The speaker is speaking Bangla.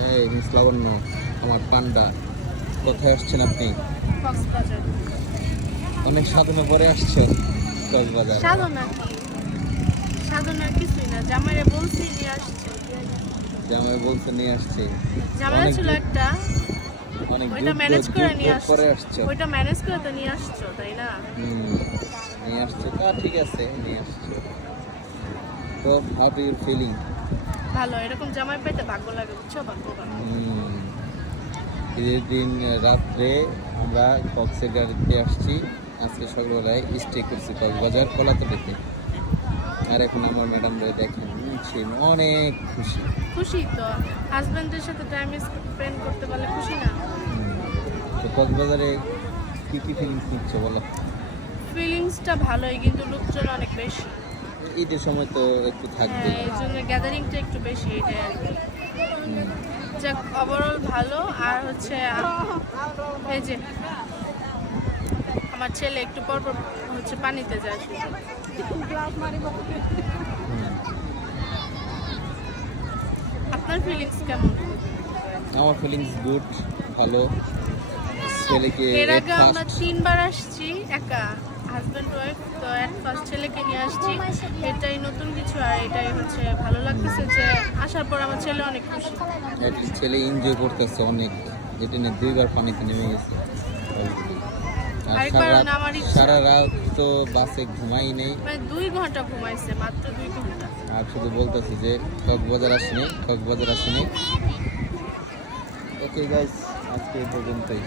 এই মিস লাবণ্য, আমার পান্ডা, কোথায় আসছেন আপনি? কক্সবাজার। অনেক সাধনা পরে আসছেন কক্সবাজার। সাধনা কি? সাধনা কিছুই না, জামাইরে বলছি নিয়ে আসছে। জামাই বলছে নিয়ে আসছে। ঝামেলা অনেক ছিল দূর, একটা, অনেক ওইটা ম্যানেজ করে নিয়ে দূর আসছো। পরে আসছো। ওইটা ম্যানেজ করে তো নিয়ে আসছো, তাই না? নিয়ে আসছো, তা ঠিক আছে, নিয়ে আসছো। তো হাউ ডু ইউ ফিলিং? ভালো, এরকম জামাই পেতে ভাগ্য লাগে, বুঝছো? ভাগ্যবান। ঈদের দিন রাত্রে আমরা কক্সের গাড়িতে আসছি, আজকে সকালবেলায় স্টে করছি কক্সবাজার কলাতলিতে। আর এখন আমার ম্যাডামদের দেখেন সে অনেক খুশি। খুশি তো, হাজবেন্ডের সাথে টাইম স্পেন্ড করতে পারলে খুশি না? তো কক্সবাজারে কি কি ফিলিংস নিচ্ছ বলো? ফিলিংসটা ভালোই, কিন্তু লোকজন অনেক বেশি। ঈদের সময় তো একটু থাকবে। হ্যাঁ, এই জন্য গ্যাদারিংটা একটু বেশি, এটাই আর কি। যাক, ওভারঅল ভালো। আর হচ্ছে এই যে আমার ছেলে একটু পর পর হচ্ছে পানিতে যায় শুধু। আপনার ফিলিংস কেমন? আমার ফিলিংস গুড, ভালো। ছেলেকে এর এট আগে আমরা ফার্স্ট 3 বার আসছি একা, হাজব্যান্ড ওয়াইফ। তো এট ফার্স্ট ছেলেকে নিয়ে আসছি, এটাই নতুন কিছু। আর এটাই হচ্ছে ভালো লাগতেছে যে আসার পর আমার ছেলে অনেক খুশি। অ্যাটলিস্ট ছেলে এনজয় করতেছে অনেক, যেটা নিয়ে 2বার পানিতে নেমে গেছে। আর আরেকবার আমার ইচ্ছা, সারা রাত তো বাসে ঘুমাই নেই। মানে 2 ঘন্টা ঘুমাইছে, মাত্র 2 ঘন্টা। আর শুধু বলতেছি যে কক্সবাজার আসেনি, কক্সবাজার আসেনি। ওকে গাইস, আজকে এই পর্যন্তই।